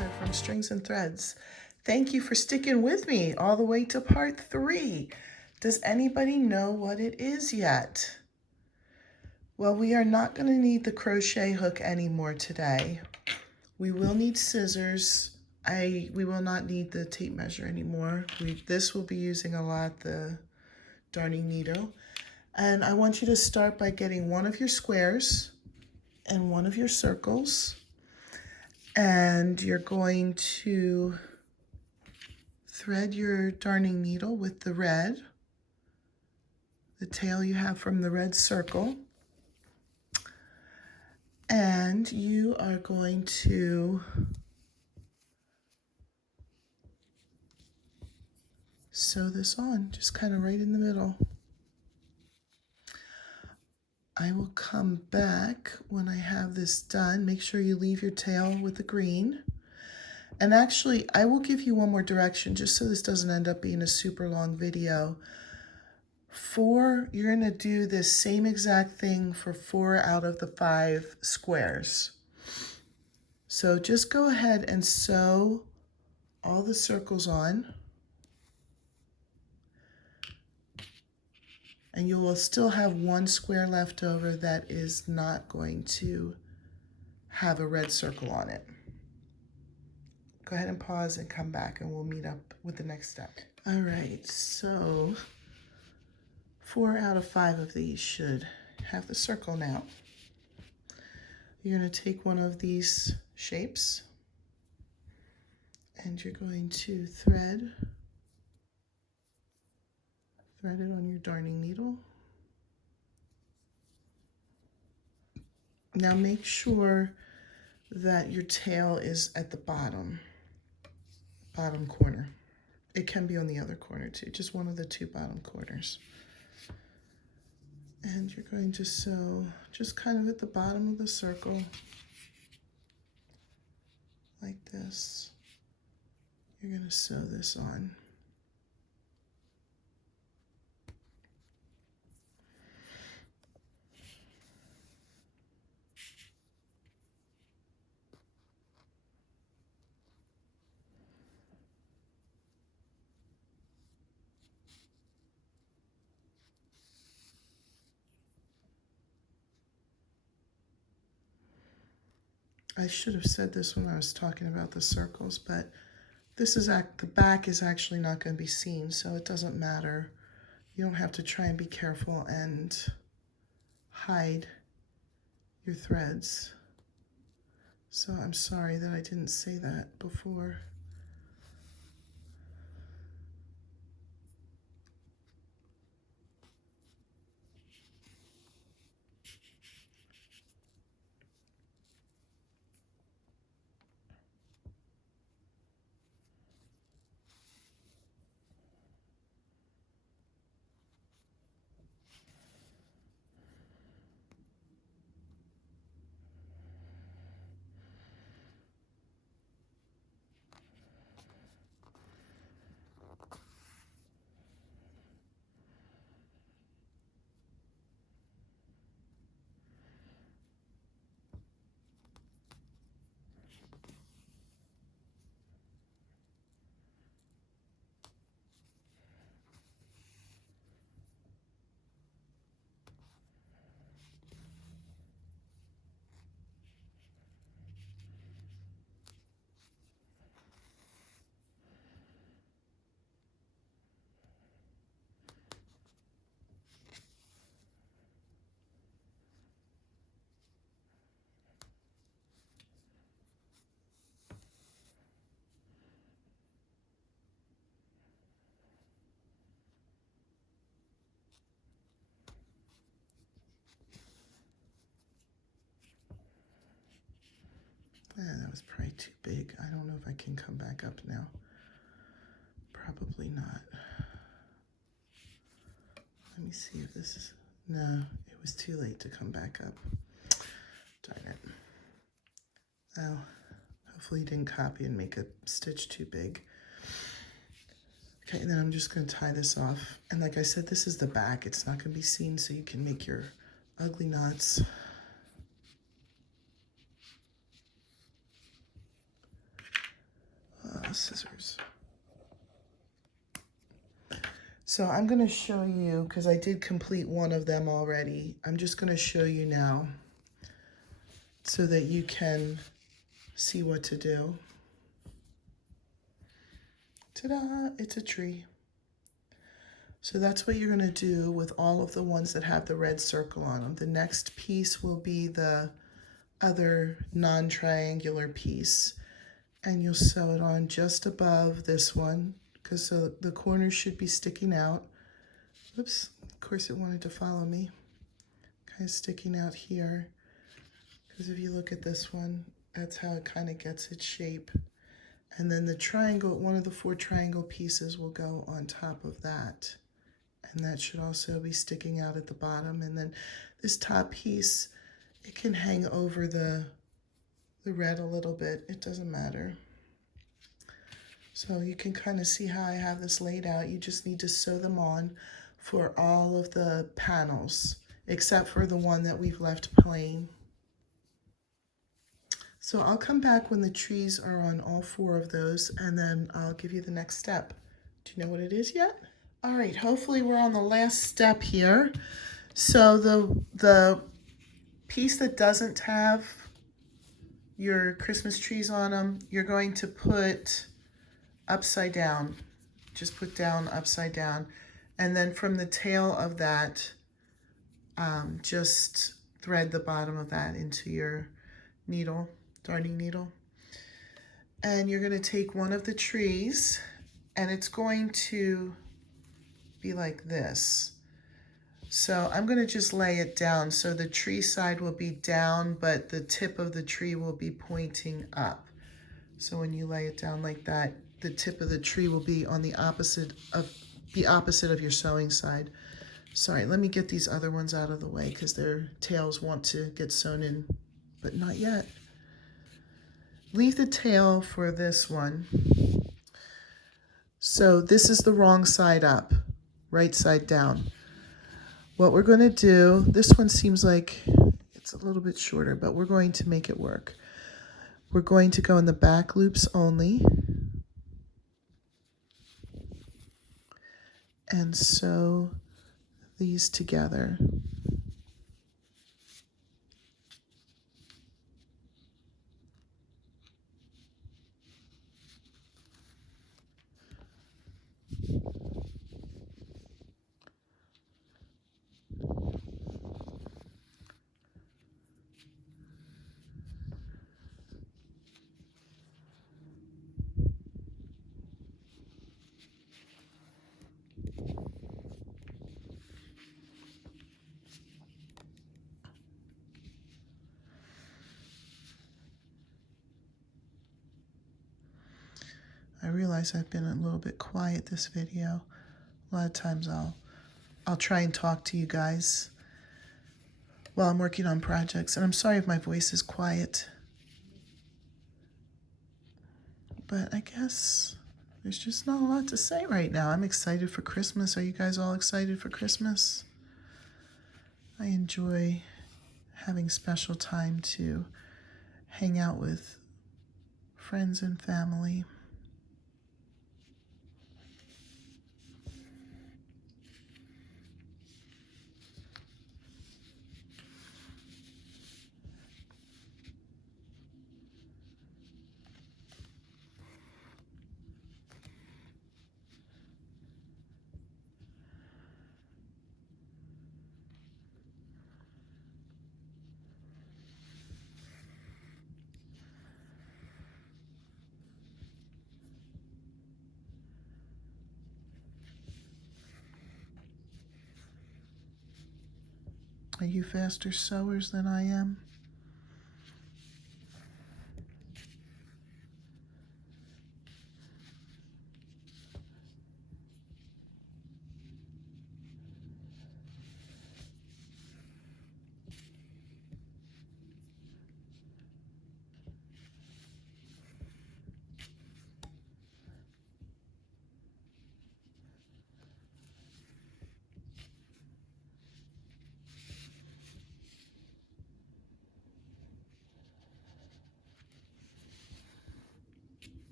Heather from Strings and Threads. Thank you for sticking with me all the way to part 3. Does anybody know what it is yet? Well, we are not going to need the crochet hook anymore today. We will need scissors. We will not need the tape measure anymore. This will be using a lot the darning needle. And I want you to start by getting one of your squares and one of your circles. And you're going to thread your darning needle with the red, the tail you have from the red circle. And you are going to sew this on, just kind of right in the middle. I will come back when I have this done. Make sure you leave your tail with the green. And actually, I will give you one more direction just so this doesn't end up being a super long video. You're going to do this same exact thing for 4 out of the 5 squares. So just go ahead and sew all the circles on. And you will still have one square left over that is not going to have a red circle on it. Go ahead and pause and come back and we'll meet up with the next step. All right, so 4 out of 5 of these should have the circle now. You're going to take one of these shapes and you're going to thread it on your darning needle. Now make sure that your tail is at the bottom corner. It can be on the other corner too, just one of the 2 bottom corners. And you're going to sew just kind of at the bottom of the circle, like this. You're going to sew this on. I should have said this when I was talking about the circles, but this is the back is actually not going to be seen, so it doesn't matter. You don't have to try and be careful and hide your threads. So I'm sorry that I didn't say that before. That was probably too big. I don't know if I can come back up now. Probably not. Let me see if this is, no, it was too late to come back up. Darn it. Oh, hopefully you didn't copy and make a stitch too big. Okay, and then I'm just going to tie this off. And like I said, this is the back. It's not going to be seen, so you can make your ugly knots. scissors. So I'm going to show you, because I did complete one of them already. I'm just going to show you now so that you can see what to do. Ta-da! It's a tree. So that's what you're going to do with all of the ones that have the red circle on them. The next piece will be the other non-triangular piece, and you'll sew it on just above this one, because the corners should be sticking out. Oops, of course it wanted to follow me. Kind of sticking out here, because if you look at this one, that's how it kind of gets its shape. And then the triangle, one of the 4 triangle pieces will go on top of that. And that should also be sticking out at the bottom. And then this top piece, it can hang over the red a little bit. It doesn't matter. So you can kind of see how I have this laid out. You just need to sew them on for all of the panels, except for the one that we've left plain. So I'll come back when the trees are on all 4 of those, and then I'll give you the next step. Do you know what it is yet? All right, hopefully we're on the last step here. So the piece that doesn't have your Christmas trees on them, you're going to put upside down. Just put down upside down. And then from the tail of that, just thread the bottom of that into your needle, darning needle. And you're going to take one of the trees, and it's going to be like this. So I'm going to just lay it down. So the tree side will be down, but the tip of the tree will be pointing up. So when you lay it down like that, the tip of the tree will be on the opposite of your sewing side. Sorry, let me get these other ones out of the way because their tails want to get sewn in, but not yet. Leave the tail for this one. So this is the wrong side up, right side down. What we're going to do, this one seems like it's a little bit shorter, but we're going to make it work. We're going to go in the back loops only and sew these together. I realize I've been a little bit quiet this video. A lot of times I'll try and talk to you guys while I'm working on projects, and I'm sorry if my voice is quiet. But I guess there's just not a lot to say right now. I'm excited for Christmas. Are you guys all excited for Christmas? I enjoy having special time to hang out with friends and family. Are you faster sewers than I am?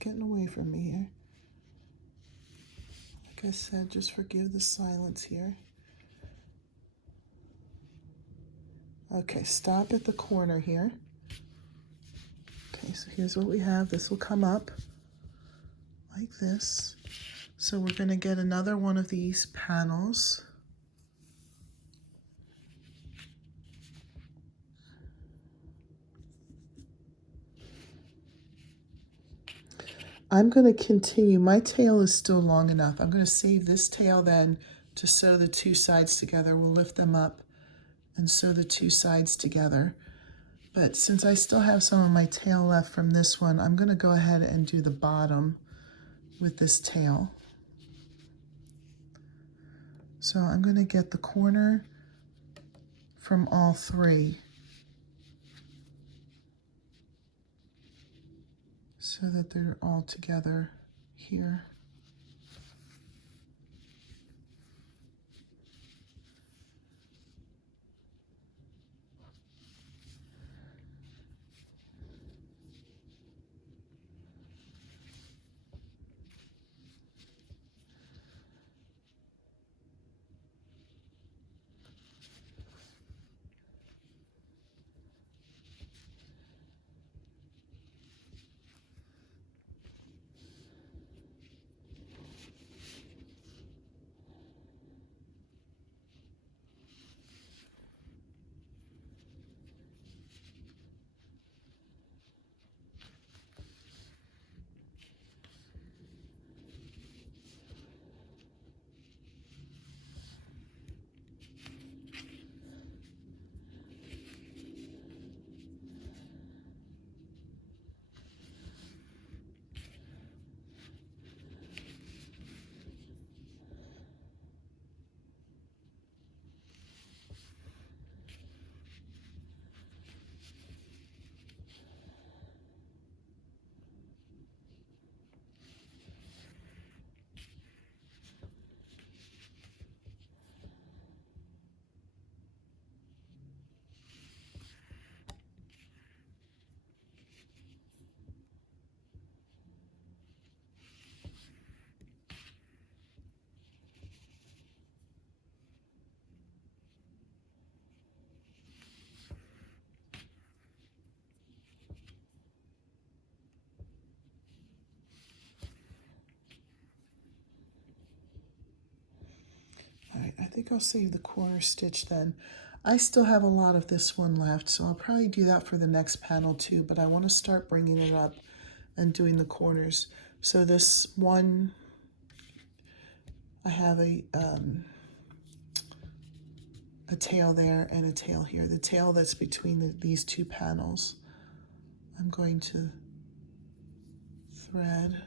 getting away from me here. Like I said, just forgive the silence here. Okay, stop at the corner here. Okay, so here's what we have. This will come up like this. So we're going to get another one of these panels. I'm going to continue. My tail is still long enough. I'm going to save this tail then to sew the two sides together. We'll lift them up and sew the two sides together. But since I still have some of my tail left from this one, I'm going to go ahead and do the bottom with this tail. So I'm going to get the corner from all three so that they're all together here. All right, I think I'll save the corner stitch then. I still have a lot of this one left, so I'll probably do that for the next panel too, but I want to start bringing it up and doing the corners. So this one, I have a tail there and a tail here. The tail that's between these two panels, I'm going to thread,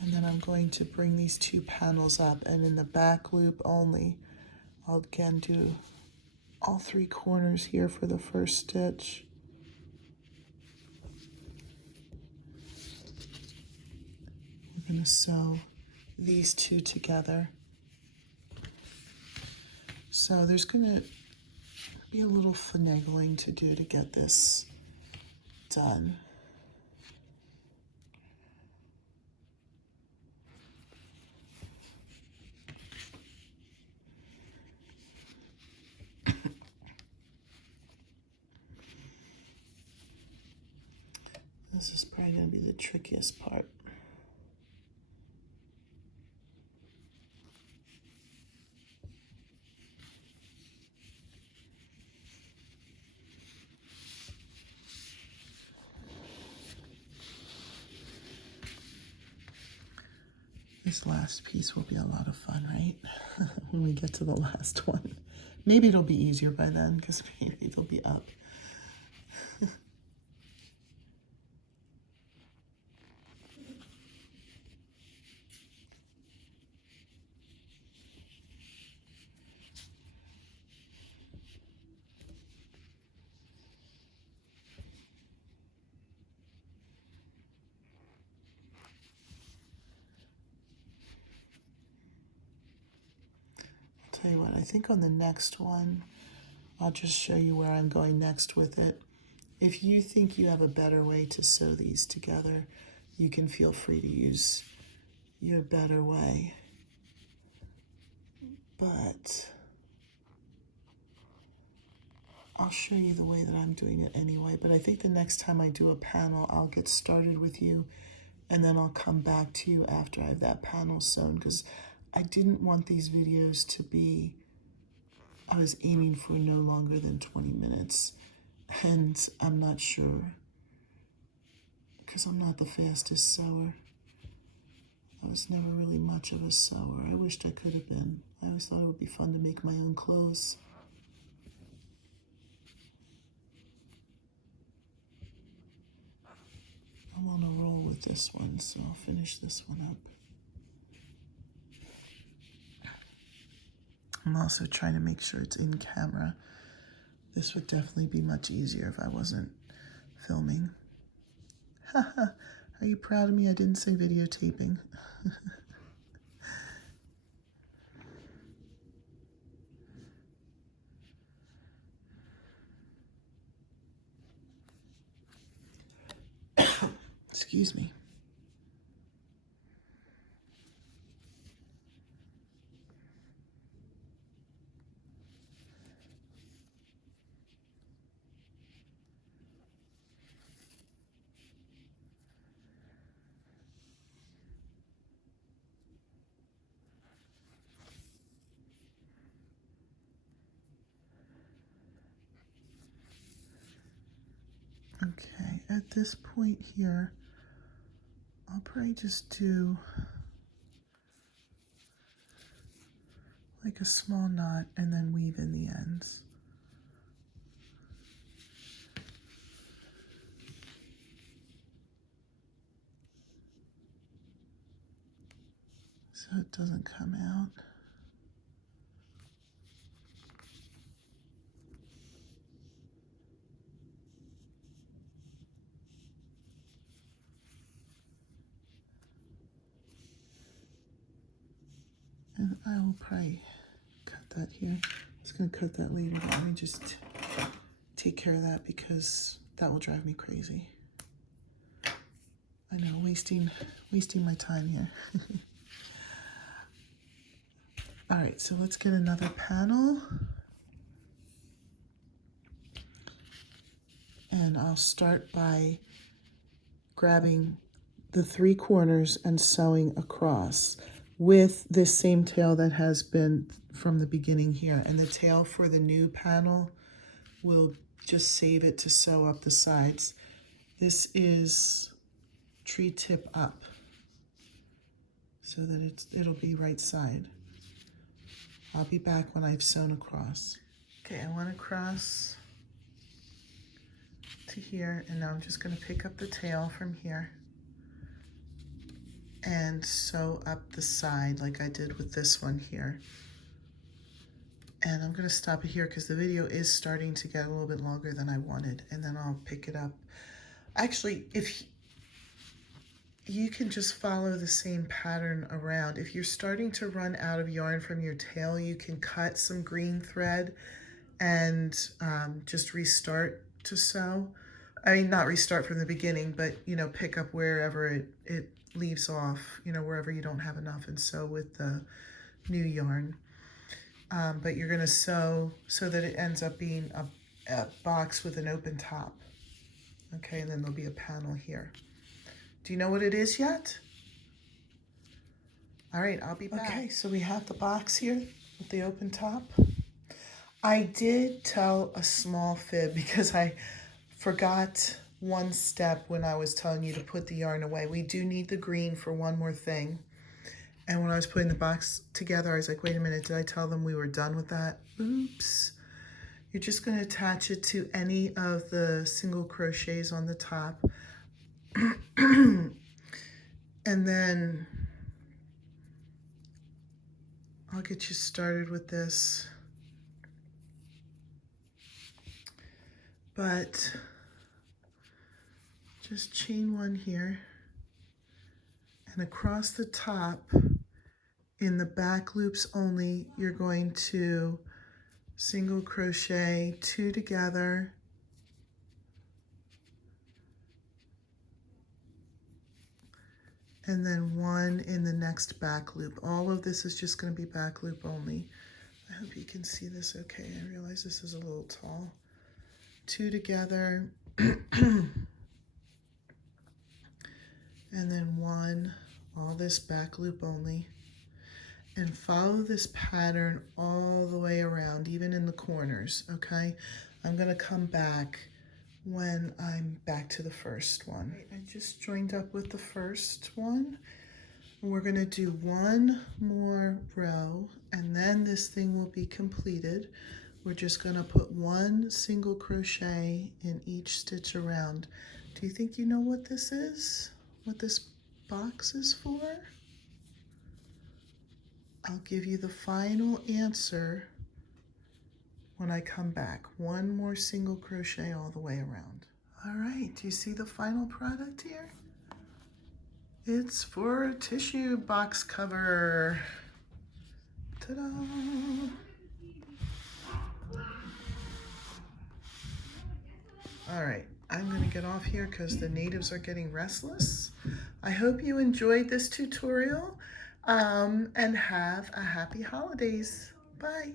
and then I'm going to bring these two panels up, and in the back loop only, I'll again do all three corners here for the first stitch. We're going to sew these two together. So there's going to be a little finagling to do to get this done. This is probably going to be the trickiest part. This last piece will be a lot of fun, right? When we get to the last one. Maybe it'll be easier by then, because maybe it'll be up. Tell you what, I think on the next one, I'll just show you where I'm going next with it. If you think you have a better way to sew these together, you can feel free to use your better way. But I'll show you the way that I'm doing it anyway. But I think the next time I do a panel, I'll get started with you, and then I'll come back to you after I have that panel sewn, because I didn't want these videos to be, I was aiming for no longer than 20 minutes. And I'm not sure, because I'm not the fastest sewer. I was never really much of a sewer. I wished I could have been. I always thought it would be fun to make my own clothes. I'm on a roll with this one, so I'll finish this one up. I'm also trying to make sure it's in camera. This would definitely be much easier if I wasn't filming. Haha, are you proud of me? I didn't say videotaping. Excuse me. Okay, at this point here, I'll probably just do like a small knot and then weave in the ends. So it doesn't come out. And I will probably cut that here. I was going to cut that later, but let me just take care of that because that will drive me crazy. I know, wasting my time here. All right, so let's get another panel. And I'll start by grabbing the 3 corners and sewing across with this same tail that has been from the beginning here. And the tail for the new panel will just save it to sew up the sides. This is tree tip up so that it'll be right side. I'll be back when I've sewn across. Okay, I went across to here, and now I'm just going to pick up the tail from here and sew up the side like I did with this one here. And I'm going to stop it here because the video is starting to get a little bit longer than I wanted, and then I'll pick it up. Actually, if you can just follow the same pattern around. If you're starting to run out of yarn from your tail, you can cut some green thread and just restart to sew. I mean, not restart from the beginning, but, you know, pick up wherever it leaves off, you know, wherever you don't have enough, and sew with the new yarn. But you're going to sew so that it ends up being a box with an open top. Okay, and then there'll be a panel here. Do you know what it is yet? All right, I'll be back. Okay, so we have the box here with the open top. I did tell a small fib because I forgot one step when I was telling you to put the yarn away. We do need the green for one more thing. And when I was putting the box together, I was like, wait a minute, did I tell them we were done with that? Oops. You're just going to attach it to any of the single crochets on the top. And then I'll get you started with this. But just chain one here, and across the top in the back loops only, you're going to single crochet 2 together, and then 1 in the next back loop. All of this is just going to be back loop only. I hope you can see this okay. I realize this is a little tall. 2 together, and then 1, all this back loop only. And follow this pattern all the way around, even in the corners, okay? I'm gonna come back when I'm back to the first one. I just joined up with the first one. We're gonna do 1 more row, and then this thing will be completed. We're just gonna put 1 single crochet in each stitch around. Do you think you know what this is? What this box is for? I'll give you the final answer when I come back. 1 more single crochet all the way around. All right, do you see the final product here? It's for a tissue box cover. Ta-da! All right, I'm gonna get off here because the natives are getting restless. I hope you enjoyed this tutorial and have a happy holidays. Bye.